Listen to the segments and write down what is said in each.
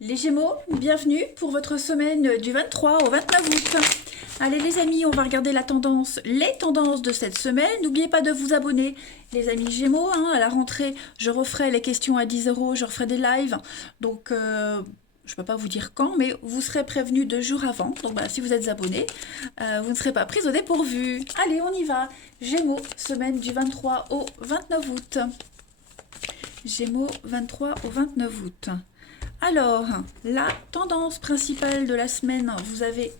Les Gémeaux, bienvenue pour votre semaine du 23 au 29 août. Allez les amis, on va regarder les tendances de cette semaine. N'oubliez pas de vous abonner, les amis Gémeaux. À la rentrée, je referai les questions à 10 euros, je referai des lives. Donc, je ne peux pas vous dire quand, mais vous serez prévenus 2 jours avant. Donc, voilà, si vous êtes abonnés, vous ne serez pas pris au dépourvu. Allez, on y va. Gémeaux, semaine du 23 au 29 août. Gémeaux, 23 au 29 août. Alors, la tendance principale de la semaine, vous avez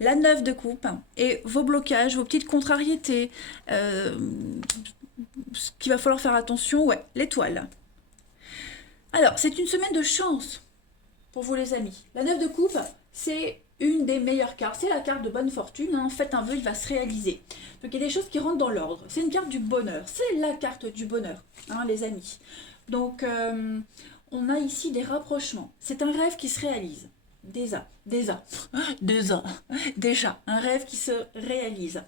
la 9 de coupe et vos blocages, vos petites contrariétés. Ce qu'il va falloir faire attention, ouais, l'étoile. Alors, c'est une semaine de chance pour vous les amis. La 9 de coupe, c'est une des meilleures cartes. C'est la carte de bonne fortune. Faites un vœu, il va se réaliser. Donc, il y a des choses qui rentrent dans l'ordre. C'est une carte du bonheur. C'est la carte du bonheur, les amis. Donc, on a ici des rapprochements. C'est un rêve qui se réalise. Déjà, un rêve qui se réalise.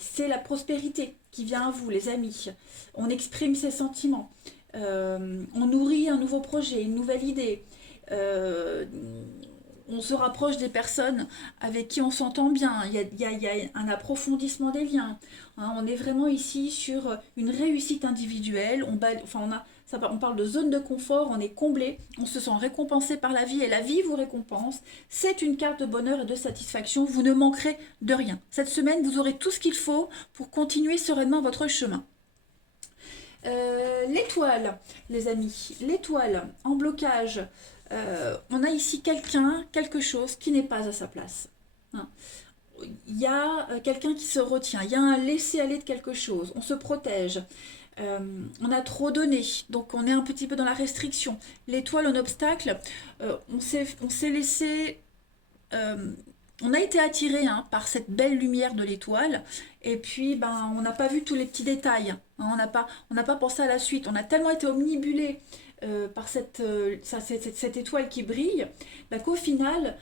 C'est la prospérité qui vient à vous, les amis. On exprime ses sentiments. On nourrit un nouveau projet, une nouvelle idée. On se rapproche des personnes avec qui on s'entend bien. Il y a un approfondissement des liens. On est vraiment ici sur une réussite individuelle. On parle de zone de confort, on est comblé, on se sent récompensé par la vie et la vie vous récompense. C'est une carte de bonheur et de satisfaction. Vous ne manquerez de rien. Cette semaine, vous aurez tout ce qu'il faut pour continuer sereinement votre chemin. L'étoile, les amis, l'étoile en blocage. On a ici quelque chose qui n'est pas à sa place. Il y a quelqu'un qui se retient, il y a un laisser-aller de quelque chose, on se protège. On a trop donné, donc on est un petit peu dans la restriction. L'étoile en obstacle, on s'est laissé... on a été attiré par cette belle lumière de l'étoile et puis on n'a pas vu tous les petits détails. On n'a pas pensé à la suite. On a tellement été omnibulé par cette étoile qui brille qu'au final,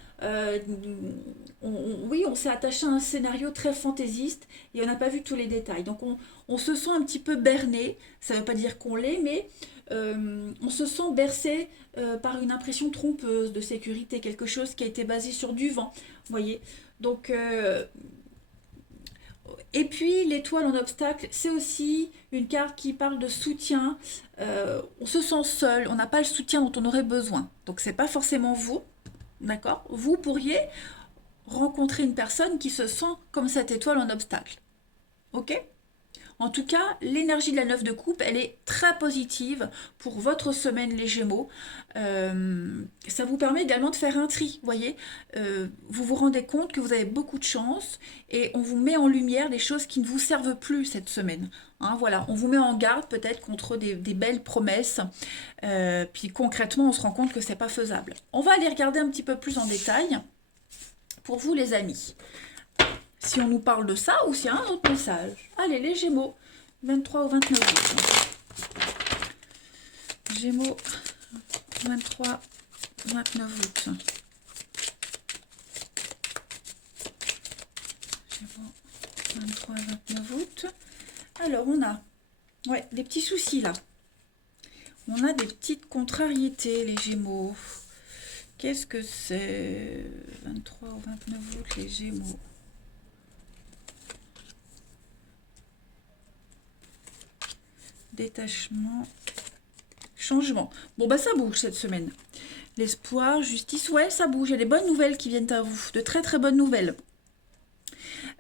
on s'est attaché à un scénario très fantaisiste et on n'a pas vu tous les détails. Donc on se sent un petit peu berné. Ça ne veut pas dire qu'on l'est, mais on se sent bercé par une impression trompeuse de sécurité, quelque chose qui a été basé sur du vent. Voyez, donc et puis l'étoile en obstacle, c'est aussi une carte qui parle de soutien. On se sent seul, on n'a pas le soutien dont on aurait besoin. Donc c'est pas forcément vous, d'accord. Vous pourriez rencontrer une personne qui se sent comme cette étoile en obstacle, ok. En tout cas, l'énergie de la 9 de coupe, elle est très positive pour votre semaine, les Gémeaux. Ça vous permet également de faire un tri, vous voyez. Vous vous rendez compte que vous avez beaucoup de chance et on vous met en lumière des choses qui ne vous servent plus cette semaine. Voilà, on vous met en garde peut-être contre des belles promesses. Puis concrètement, on se rend compte que c'est pas faisable. On va aller regarder un petit peu plus en détail pour vous, les amis. Si on nous parle de ça ou s'il y a un autre message. Allez, les Gémeaux, 23 au 29 août. Gémeaux, 23, 29 août. Gémeaux, 23 et 29 août. Alors, on a des petits soucis là. On a des petites contrariétés, les Gémeaux. Qu'est-ce que c'est 23 au 29 août, les Gémeaux. Détachement, changement. Bon, ça bouge cette semaine. L'espoir, justice, ouais, ça bouge. Il y a des bonnes nouvelles qui viennent à vous. De très très bonnes nouvelles.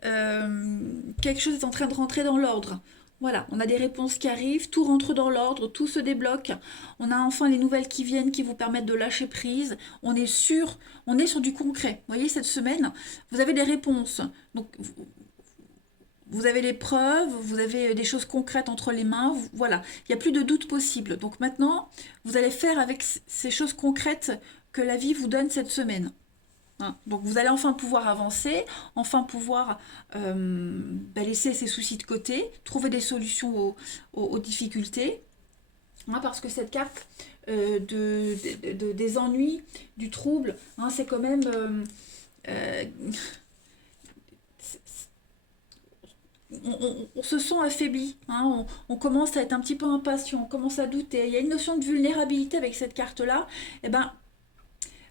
Quelque chose est en train de rentrer dans l'ordre. Voilà, on a des réponses qui arrivent, tout rentre dans l'ordre, tout se débloque. On a enfin les nouvelles qui viennent qui vous permettent de lâcher prise. On est sur du concret. Vous voyez, cette semaine, vous avez des réponses. Donc, vous avez les preuves, vous avez des choses concrètes entre les mains, voilà, il n'y a plus de doute possible. Donc maintenant, vous allez faire avec ces choses concrètes que la vie vous donne cette semaine. Donc vous allez enfin pouvoir avancer, enfin pouvoir laisser ces soucis de côté, trouver des solutions aux difficultés. Parce que cette carte des ennuis, du trouble, c'est quand même... on se sent affaibli, on commence à être un petit peu impatient, on commence à douter. Il y a une notion de vulnérabilité avec cette carte-là.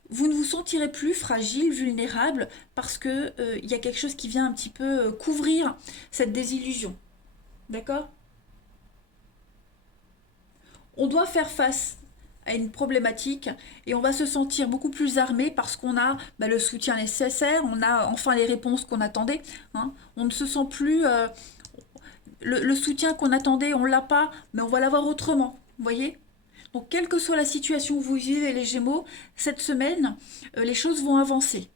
vous ne vous sentirez plus fragile, vulnérable, parce que il y a quelque chose qui vient un petit peu couvrir cette désillusion. D'accord? On doit faire face à une problématique et on va se sentir beaucoup plus armé parce qu'on a le soutien nécessaire, on a enfin les réponses qu'on attendait. Hein. On ne se sent plus le soutien qu'on attendait, on l'a pas, mais on va l'avoir autrement. Vous voyez? Donc, quelle que soit la situation où vous vivez les Gémeaux, cette semaine, les choses vont avancer.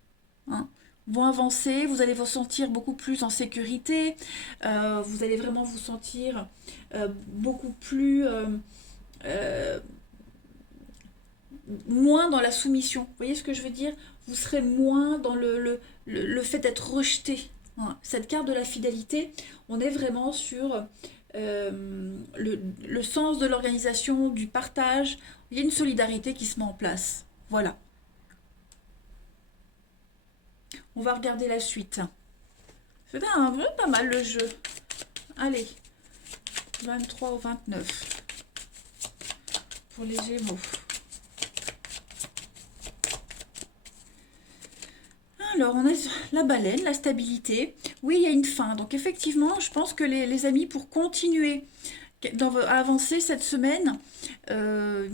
Hein. Vont avancer, vous allez vous sentir beaucoup plus en sécurité, vous allez vraiment vous sentir beaucoup plus euh, moins dans la soumission. Vous voyez ce que je veux dire? Vous serez moins dans le fait d'être rejeté. Hein. Cette carte de la fidélité, on est vraiment sur le sens de l'organisation, du partage. Il y a une solidarité qui se met en place. Voilà. On va regarder la suite. C'est un vrai pas mal le jeu. Allez, 23 au 29 pour les Gémeaux. Alors, on a la baleine, la stabilité. Oui, il y a une fin. Donc, effectivement, je pense que les amis, pour continuer à avancer cette semaine, euh,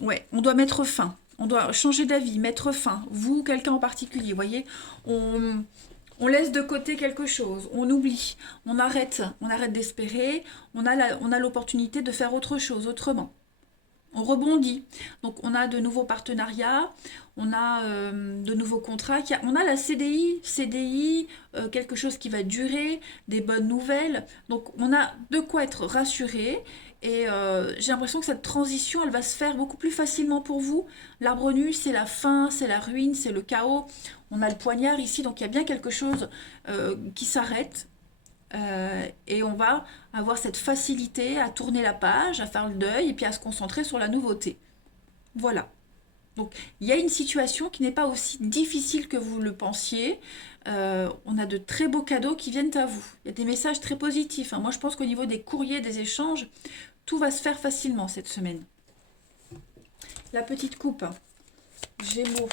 ouais, on doit mettre fin. On doit changer d'avis, mettre fin. Vous, quelqu'un en particulier, voyez, on laisse de côté quelque chose, on oublie, on arrête d'espérer, on a l'opportunité de faire autre chose, autrement. On rebondit. Donc on a de nouveaux partenariats, on a de nouveaux contrats, on a la CDI, quelque chose qui va durer, des bonnes nouvelles. Donc on a de quoi être rassuré et j'ai l'impression que cette transition, elle va se faire beaucoup plus facilement pour vous. L'arbre nu, c'est la fin, c'est la ruine, c'est le chaos. On a le poignard ici, donc il y a bien quelque chose qui s'arrête. Et on va avoir cette facilité à tourner la page, à faire le deuil et puis à se concentrer sur la nouveauté. Voilà. Donc il y a une situation qui n'est pas aussi difficile que vous le pensiez. On a de très beaux cadeaux qui viennent à vous. Il y a des messages très positifs. Hein. Moi je pense qu'au niveau des courriers, des échanges, tout va se faire facilement cette semaine. La petite coupe. Gémeaux.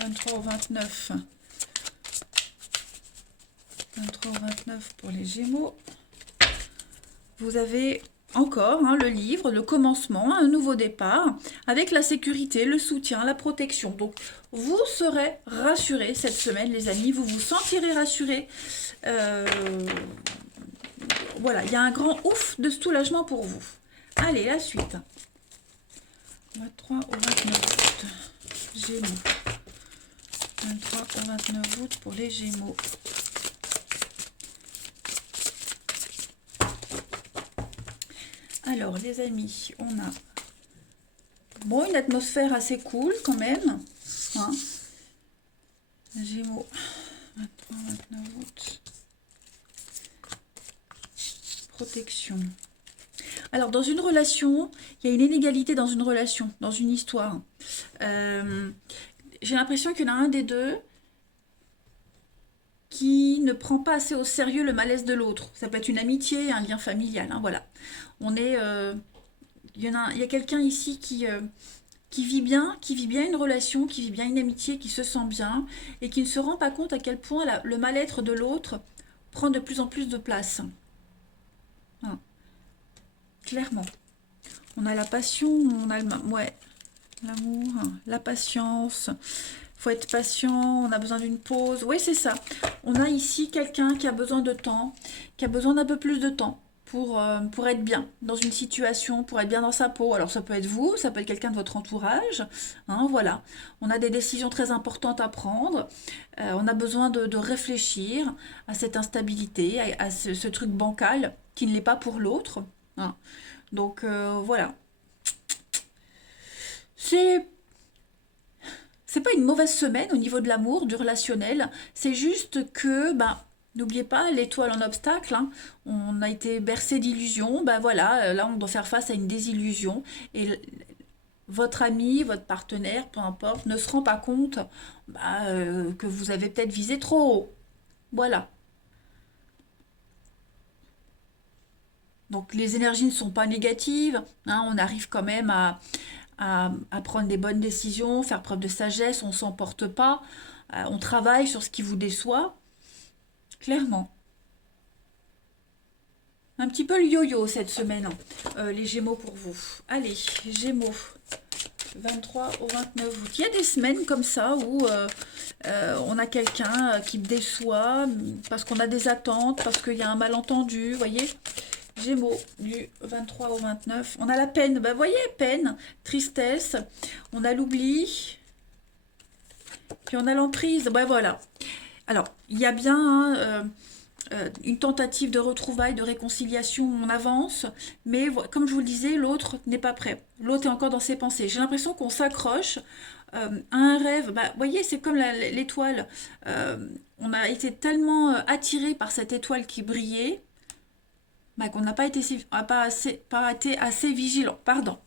23 au 29. 23 au 29 pour les Gémeaux. Vous avez encore le livre, le commencement, un nouveau départ, avec la sécurité, le soutien, la protection. Donc, vous serez rassurés cette semaine, les amis. Vous vous sentirez rassurés. Voilà, il y a un grand ouf de soulagement pour vous. Allez, la suite. 23 au 29 août. Gémeaux. 23 au 29 août pour les Gémeaux. Alors, les amis, on a une atmosphère assez cool quand même. Hein. Gémeaux, 23, 29 août. Protection. Alors, dans une relation, il y a une inégalité dans une relation, dans une histoire. J'ai l'impression qu'il y en a un des deux qui ne prend pas assez au sérieux le malaise de l'autre. Ça peut être une amitié, un lien familial, hein, voilà. On est, il y a quelqu'un ici qui vit bien une relation, qui vit bien une amitié, qui se sent bien et qui ne se rend pas compte à quel point le mal-être de l'autre prend de plus en plus de place. Hein, clairement. On a la passion, on a l'amour, hein, la patience. Faut être patient, on a besoin d'une pause. Oui, c'est ça. On a ici quelqu'un qui a besoin de temps, qui a besoin d'un peu plus de temps pour être bien dans une situation, pour être bien dans sa peau. Alors ça peut être vous, ça peut être quelqu'un de votre entourage. Hein, voilà. On a des décisions très importantes à prendre. On a besoin de réfléchir à cette instabilité, à ce truc bancal qui ne l'est pas pour l'autre. Hein. Donc voilà. C'est C'est pas une mauvaise semaine au niveau de l'amour, du relationnel. C'est juste que, n'oubliez pas, l'étoile en obstacle, hein, on a été bercé d'illusions. Ben voilà, là, on doit faire face à une désillusion. Et votre ami, votre partenaire, peu importe, ne se rend pas compte que vous avez peut-être visé trop haut. Voilà. Donc les énergies ne sont pas négatives, hein, on arrive quand même à prendre des bonnes décisions, faire preuve de sagesse, on ne s'emporte pas, on travaille sur ce qui vous déçoit, clairement. Un petit peu le yo-yo cette semaine, hein, les Gémeaux pour vous. Allez, Gémeaux, 23 au 29 août. Il y a des semaines comme ça où on a quelqu'un qui me déçoit parce qu'on a des attentes, parce qu'il y a un malentendu, vous voyez. Gémeaux, du 23 au 29. On a la peine, ben, vous voyez, peine, tristesse, on a l'oubli, puis on a l'emprise, ben voilà. Alors, il y a bien une tentative de retrouvailles, de réconciliation, on avance, mais comme je vous le disais, l'autre n'est pas prêt. L'autre est encore dans ses pensées. J'ai l'impression qu'on s'accroche à un rêve. Bah, vous voyez, c'est comme l'étoile. On a été tellement attiré par cette étoile qui brillait, bah, qu'on n'a pas été, pas été assez vigilant. Pardon.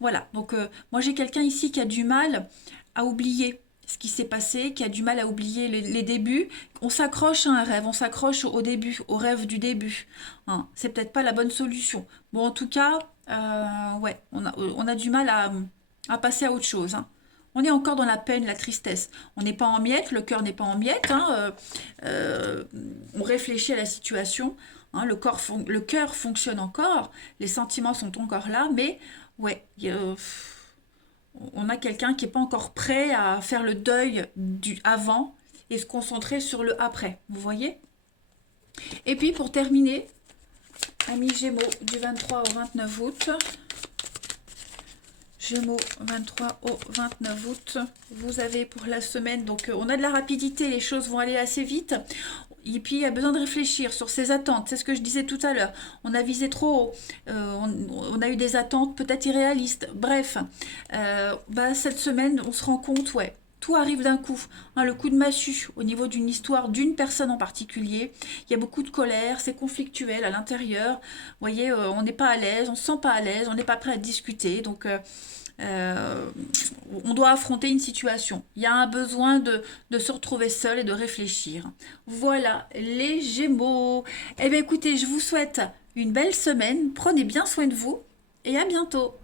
Voilà, donc moi j'ai quelqu'un ici qui a du mal à oublier ce qui s'est passé, qui a du mal à oublier les débuts. On s'accroche à un rêve, on s'accroche au début, au rêve du début. Hein, c'est peut-être pas la bonne solution. Bon, en tout cas, ouais, on a du mal à passer à autre chose. Hein. On est encore dans la peine, la tristesse. On n'est pas en miettes, le cœur n'est pas en miettes. Hein, on réfléchit à la situation. Hein, le cœur fonctionne encore, les sentiments sont encore là, mais ouais, on a quelqu'un qui n'est pas encore prêt à faire le deuil du avant et se concentrer sur le après. Vous voyez? Et puis pour terminer, amis Gémeaux du 23 au 29 août. Gémeaux 23 au 29 août. Vous avez pour la semaine, donc on a de la rapidité, les choses vont aller assez vite. Et puis, il y a besoin de réfléchir sur ses attentes. C'est ce que je disais tout à l'heure. On a visé trop haut. On a eu des attentes peut-être irréalistes. Bref, bah, cette semaine, on se rend compte, ouais, tout arrive d'un coup. Hein, le coup de massue au niveau d'une histoire d'une personne en particulier. Il y a beaucoup de colère, c'est conflictuel à l'intérieur. Vous voyez, on n'est pas à l'aise, on ne se sent pas à l'aise, on n'est pas prêt à discuter. Donc, euh, on doit affronter une situation. Il y a un besoin de se retrouver seul et de réfléchir. Voilà, les Gémeaux. Eh bien, écoutez, je vous souhaite une belle semaine. Prenez bien soin de vous et à bientôt.